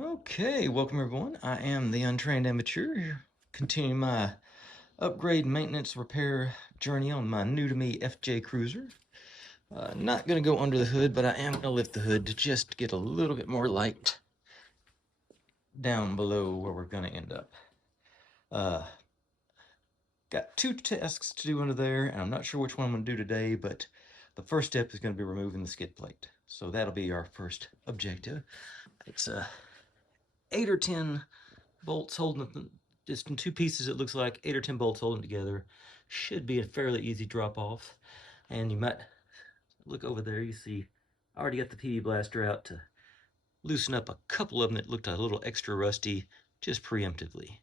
Okay, welcome everyone. I am the Untrained Amateur, continuing my upgrade, maintenance, repair journey on my new-to-me FJ Cruiser. Not going to go under the hood, but I am going to lift the hood to just get a little bit more light down below where we're going to end up. Got two tasks to do under there, and I'm not sure which one I'm going to do today, but the first step is going to be removing the skid plate. So that'll be our first objective. It's 8 or 10 bolts holding just in two pieces. It looks like 8 or 10 bolts holding together. Should be a fairly easy drop off. And you might look over there, you see I already got the PV blaster out to loosen up a couple of them that looked a little extra rusty, just preemptively.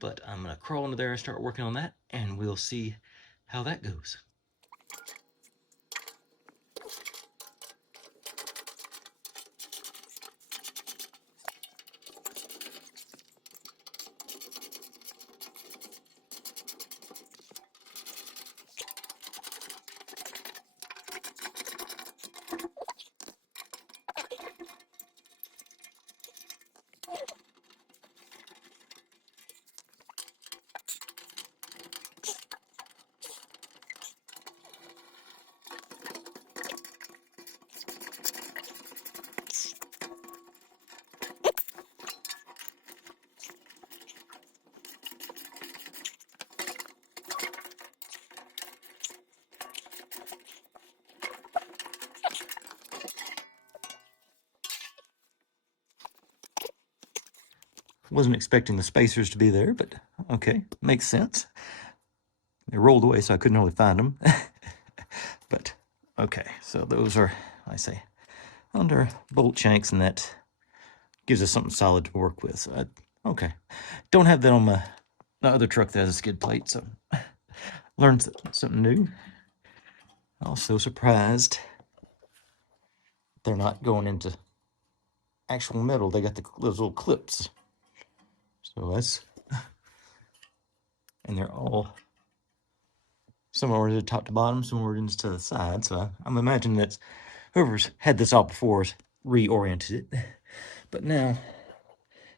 But I'm gonna crawl into there and start working on that, and we'll see how that goes. Wasn't expecting the spacers to be there, but okay, makes sense. They rolled away, so I couldn't really find them. But okay, so those are, I say, under bolt shanks, and that gives us something solid to work with. So okay, don't have that on my other truck that has a skid plate, so learned something new. Also surprised they're not going into actual metal. They got those little clips. So that's, and they're all, some are to top to bottom, some are to the side. So I'm imagining that whoever's had this all before has reoriented it. But now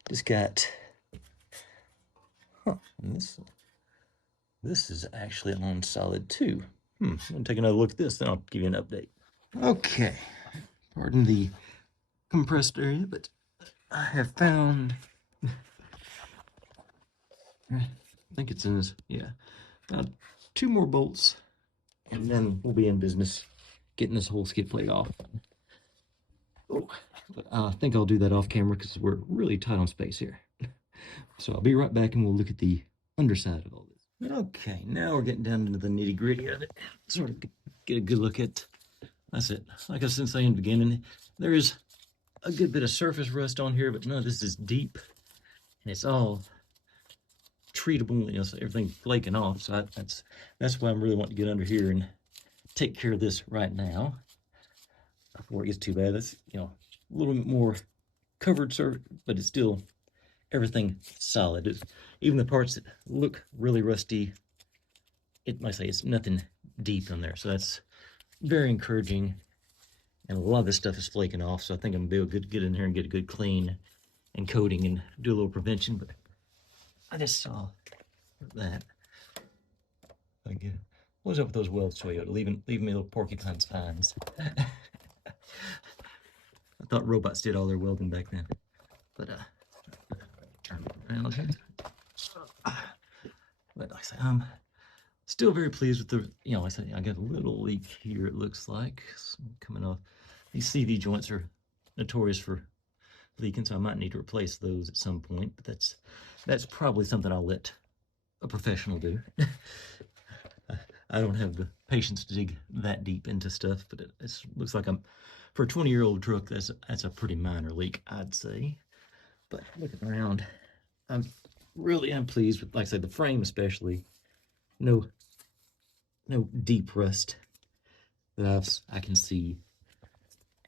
just got, and this is actually on solid too. I'm gonna take another look at this, then I'll give you an update. Okay, pardon the compressed area, but I have found, I think it's in this, yeah, found 2 more bolts, and then we'll be in business getting this whole skid plate off. Oh, but I think I'll do that off camera because we're really tight on space here. So I'll be right back and we'll look at the underside of all this. Okay, now we're getting down into the nitty gritty of it. Sort of get a good look at, that's it. Like I was saying in the beginning, there is a good bit of surface rust on here, but none of this is deep. And it's all treatable, you know, so everything flaking off. So that's why I'm really wanting to get under here and take care of this right now before it gets too bad. That's, you know, a little bit more covered surface, but it's still everything solid. Even the parts that look really rusty, like I say, it's nothing deep in there. So that's very encouraging. And a lot of this stuff is flaking off. So I think I'm gonna be able to get in here and get a good clean and coating and do a little prevention. But I just saw that. Again, what was up with those welds, Toyota? Leaving me little porcupine spines. I thought robots did all their welding back then. But turn it around. But like I say, I'm still very pleased with the, you know, like I said, I got a little leak here, it looks like, coming off. These CV joints are notorious for leaking, so I might need to replace those at some point, but that's probably something I'll let a professional do. I don't have the patience to dig that deep into stuff, but it looks like for a 20-year-old truck, that's a pretty minor leak, I'd say. But looking around, I'm pleased with, like I said, the frame especially. No deep rust that I can see.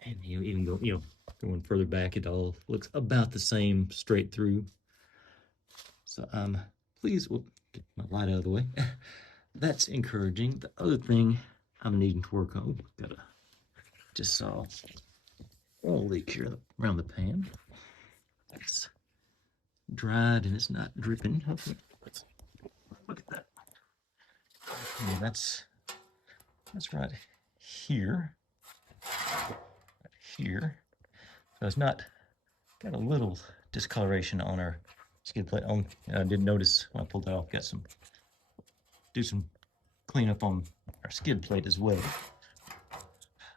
And even going further back, it all looks about the same straight through. So I'm pleased. We'll get my light out of the way. That's encouraging. The other thing I'm needing to work on, just saw a leak here around the pan. It's dried and it's not dripping. Okay. Look at that. Okay, that's right here. Right here. So it's not got a little discoloration on our skid plate. I did notice when I pulled that off, got some cleanup on our skid plate as well.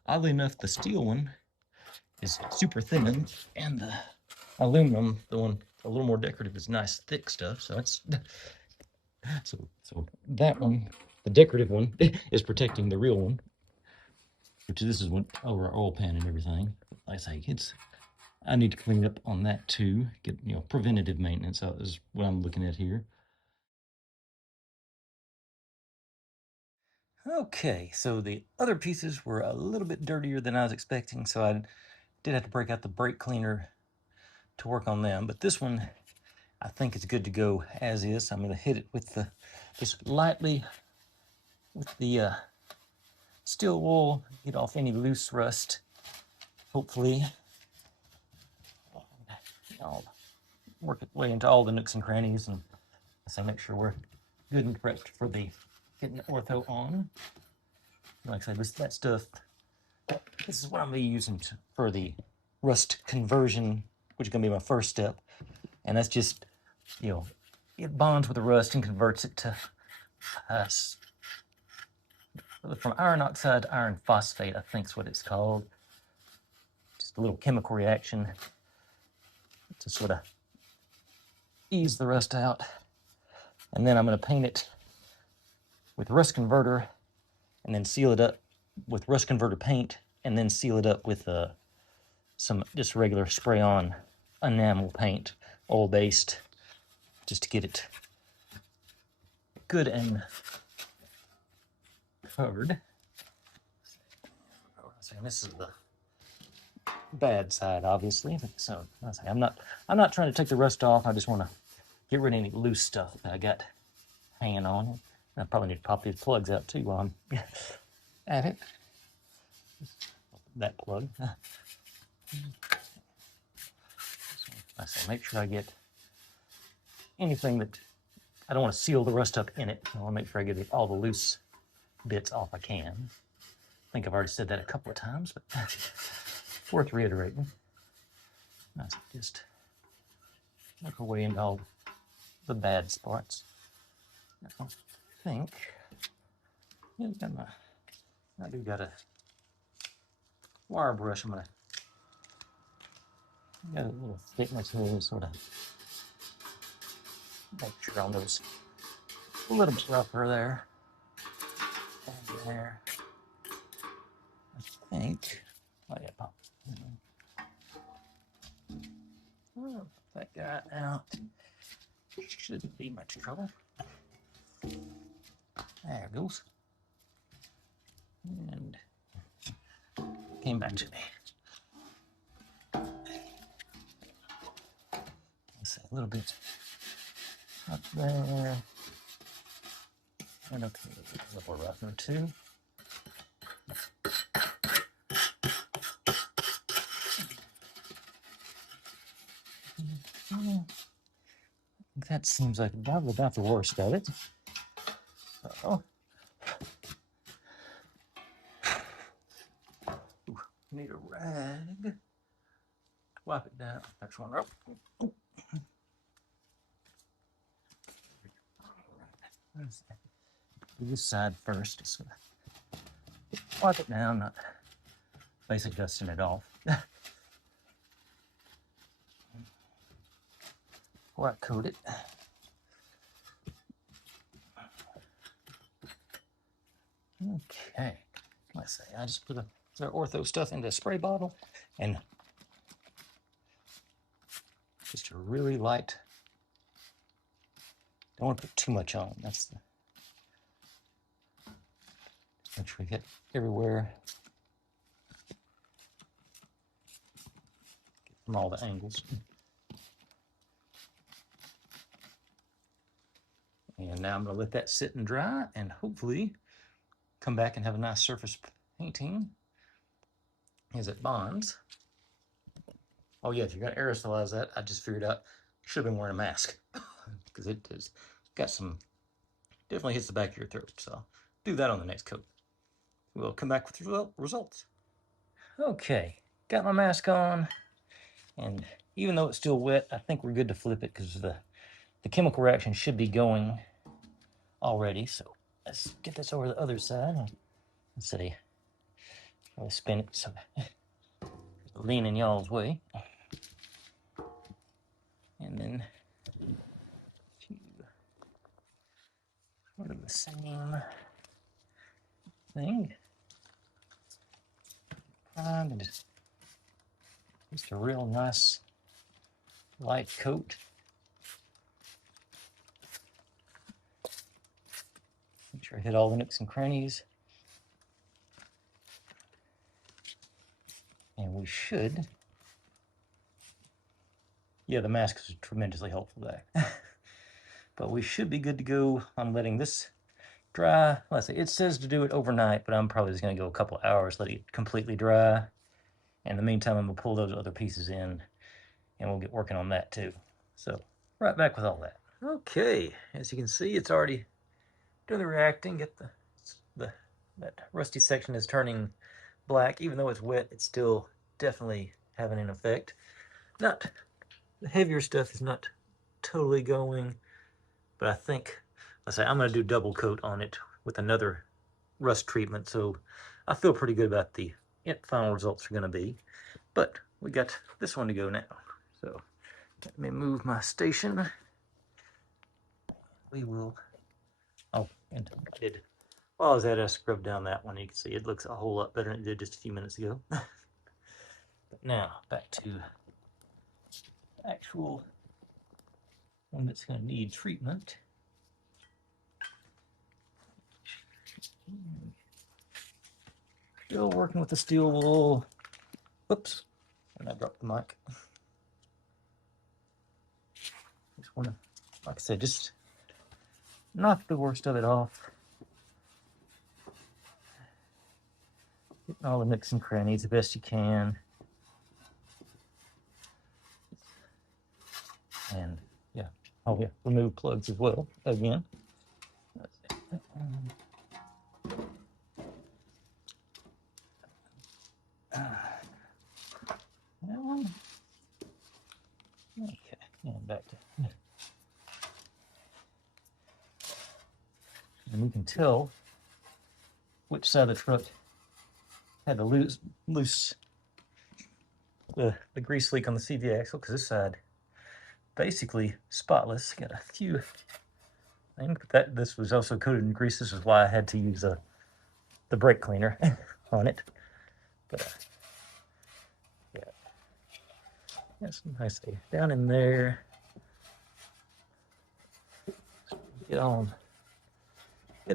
Oddly enough, the steel one is super thin, and the aluminum, the one a little more decorative, is nice thick stuff. So that's so that one, the decorative one, is protecting the real one, which this is one over our oil pan and everything. Like I say, I need to clean up on that too. Get preventative maintenance. That is what I'm looking at here. Okay, so the other pieces were a little bit dirtier than I was expecting, so I did have to break out the brake cleaner to work on them. But this one, I think it's good to go as is. I'm going to hit it with just lightly with the steel wool, get off any loose rust. Hopefully, I'll work its way into all the nooks and crannies, and so make sure we're good and prepped for getting the ortho on. Like I said, that stuff. This is what I'm going to be using for the rust conversion, which is going to be my first step. And that's just, it bonds with the rust and converts it to from iron oxide to iron phosphate, I think is what it's called. Just a little chemical reaction to sort of ease the rust out. And then I'm going to paint it with rust converter and then seal it up with rust converter paint and then seal it up with some just regular spray-on enamel paint, oil-based, just to get it good and covered. So this is the bad side, obviously. So I'm not trying to take the rust off. I just want to get rid of any loose stuff that I got hanging on. I probably need to pop these plugs out too while I'm at it. That plug. I say make sure I get anything that I don't want to seal the rust up in it. I want to make sure I get all the loose bits off I can. I think I've already said that a couple of times, but worth reiterating. Just work our way into all the bad spots. I think I do got a wire brush. I'm gonna got a little thickness here, sort of make sure on those a little bit rougher there. And there. I think. Oh yeah, pop. Well, that guy out. Shouldn't be much trouble. There it goes. And came back to me. Let's see, a little bit up there. And up here, a little rougher too. That seems like about the worst of it. So, need a rag. Wipe it down. Next one up. Do this side first. Just wipe it down, not basically dusting it off. Before I coat it. Okay, let's see. I just put the ortho stuff into a spray bottle and just a really light. Don't want to put too much on. That's the. Make sure we get everywhere. Get from all the angles. And now I'm going to let that sit and dry and hopefully come back and have a nice surface painting as it bonds. Oh yeah, if you're gonna aerosolize that, I just figured out you should have been wearing a mask because it has got some, definitely hits the back of your throat. So do that on the next coat. We'll come back with results. Okay, got my mask on, and even though it's still wet, I think we're good to flip it because the chemical reaction should be going already. So let's get this over the other side. Let's see. I'll spin it so leaning y'all's way. And then sort of the same thing. And just a real nice light coat. Make sure I hit all the nooks and crannies. And we should. Yeah, the mask is tremendously helpful there. But we should be good to go on letting this dry. Let's see, it says to do it overnight, but I'm probably just going to go a couple hours, let it completely dry. In the meantime, I'm going to pull those other pieces in, and we'll get working on that too. So, right back with all that. Okay, as you can see, it's already doing the reacting. Get that rusty section is turning black. Even though it's wet, it's still definitely having an effect. Not the heavier stuff is not totally going, but I think, let's say, I'm going to do double coat on it with another rust treatment, so I feel pretty good about the final results are going to be. But we got this one to go now. So let me move my station. We will. Oh, and I did. While I was at it, I scrubbed down that one. You can see it looks a whole lot better than it did just a few minutes ago. But now back to the actual one that's going to need treatment. Still working with the steel wool. Whoops, and I dropped the mic. Just want to, like I said, just knock the worst of it off. Getting all the nooks and crannies the best you can. And yeah, oh yeah, remove plugs as well, again. Okay, and back to, and we can tell which side of the truck had the loose the grease leak on the CV axle, because this side basically spotless. Got a few things, but this was also coated in grease. This is why I had to use the brake cleaner on it. But yeah, that's nice. Down in there, get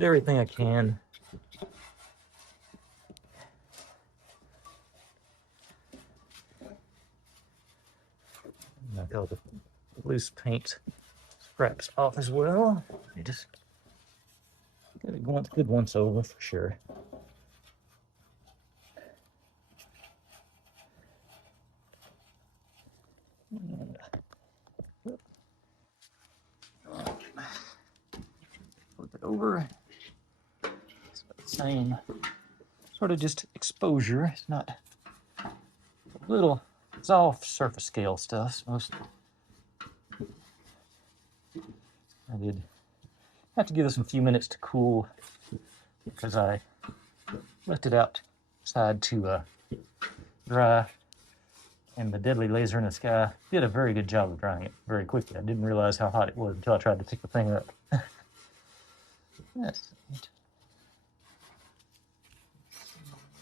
everything I can. Knock all the loose paint scraps off as well. You just get it good once over for sure. And, flip it over. It's the same sort of just exposure. It's not a little. It's all surface scale stuff mostly. I did have to give this a few minutes to cool because I left it outside to dry, and the deadly laser in the sky did a very good job of drying it very quickly. I didn't realize how hot it was until I tried to pick the thing up. That's it.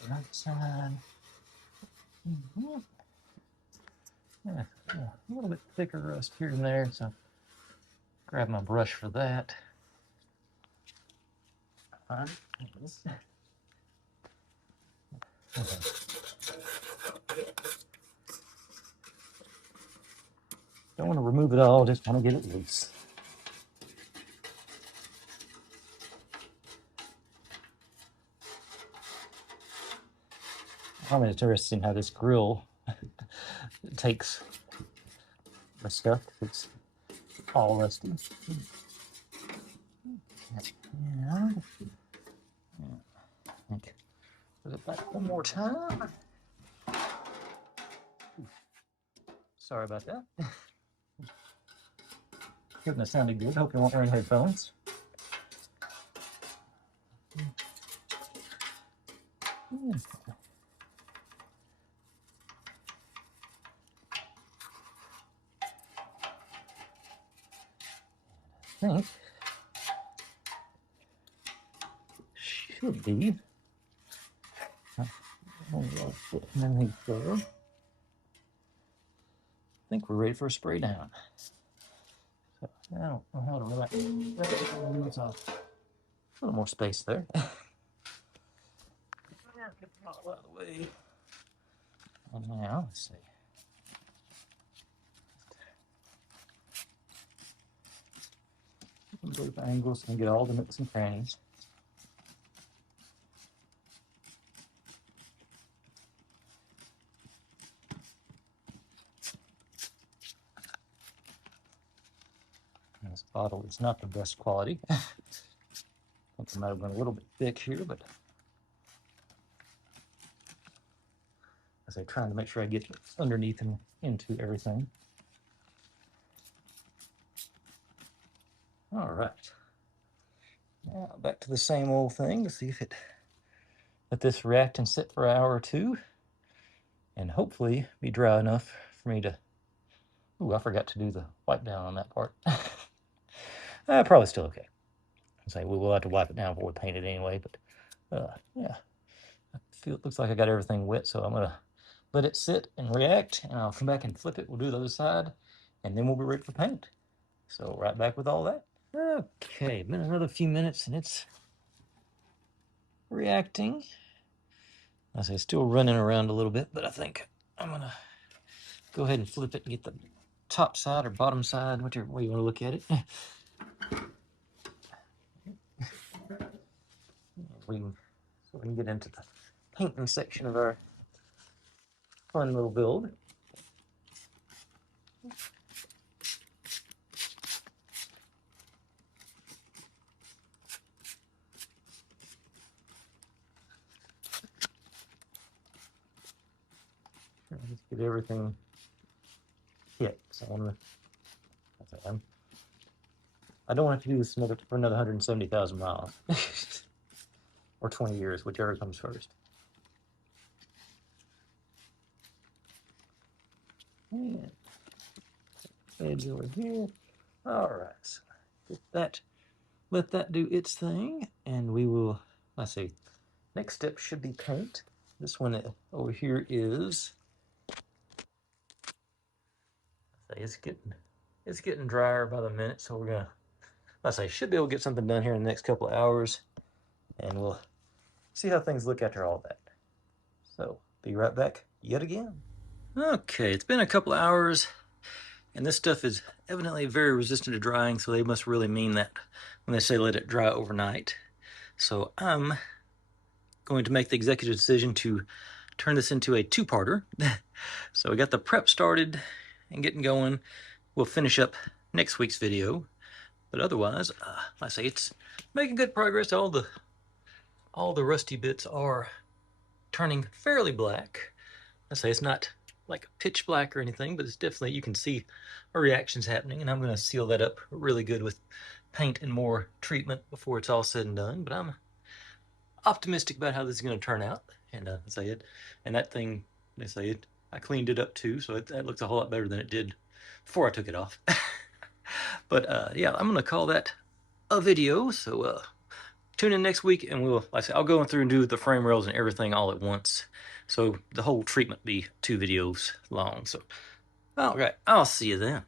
Right side. Yeah, a little bit thicker rust here and there, so grab my brush for that. Okay. Don't want to remove it all, just want to get it loose. I find it interesting how this grill it takes the stuff. It's all rusty. Yeah. Put it back one more time. Sorry about that. Couldn't have sounded good. Hope you weren't wearing headphones. I think should be. I think we're ready for a spray down. So I don't know how to relax. A little more space there. Get them all out of the way. And now, let's see. Both angles and get all the nooks and crannies. And this bottle is not the best quality. I think I might have gone a little bit thick here, but as I'm trying to make sure I get underneath and into everything. All right. Now back to the same old thing to see if it let this react and sit for an hour or two, and hopefully be dry enough for me to. Ooh, I forgot to do the wipe down on that part. Probably still okay. Say we will have to wipe it down before we paint it anyway, but yeah, I feel it looks like I got everything wet, so I'm gonna let it sit and react, and I'll come back and flip it. We'll do the other side, and then we'll be ready for paint. So right back with all that. Okay, been another few minutes, and it's reacting. I say still running around a little bit, but I think I'm gonna go ahead and flip it and get the top side or bottom side, whichever way you want to look at it. So we can get into the painting section of our fun little build. Let's get everything hit. So I don't want to do this for another 170,000 miles. Or 20 years, whichever comes first. And edge over here. All right, so get that, let that do its thing, and we will, let's see, next step should be paint. This one over here is, it's getting drier by the minute, so we're gonna, let's say, should be able to get something done here in the next couple of hours, and we'll see how things look after all that. So, be right back yet again. Okay, it's been a couple of hours, and this stuff is evidently very resistant to drying, so they must really mean that when they say let it dry overnight. So I'm going to make the executive decision to turn this into a two-parter. So we got the prep started and getting going. We'll finish up next week's video, but otherwise, I say it's making good progress. All the rusty bits are turning fairly black. I say it's not like pitch black or anything, but it's definitely, you can see our reactions happening, and I'm going to seal that up really good with paint and more treatment before it's all said and done. But I'm optimistic about how this is going to turn out, and and that thing, they say it, I cleaned it up too, so that looks a whole lot better than it did before I took it off. But yeah, I'm going to call that a video. So tune in next week, and we'll, like I said, I'll go through and do the frame rails and everything all at once. So the whole treatment be 2 videos long. So, all right, I'll see you then.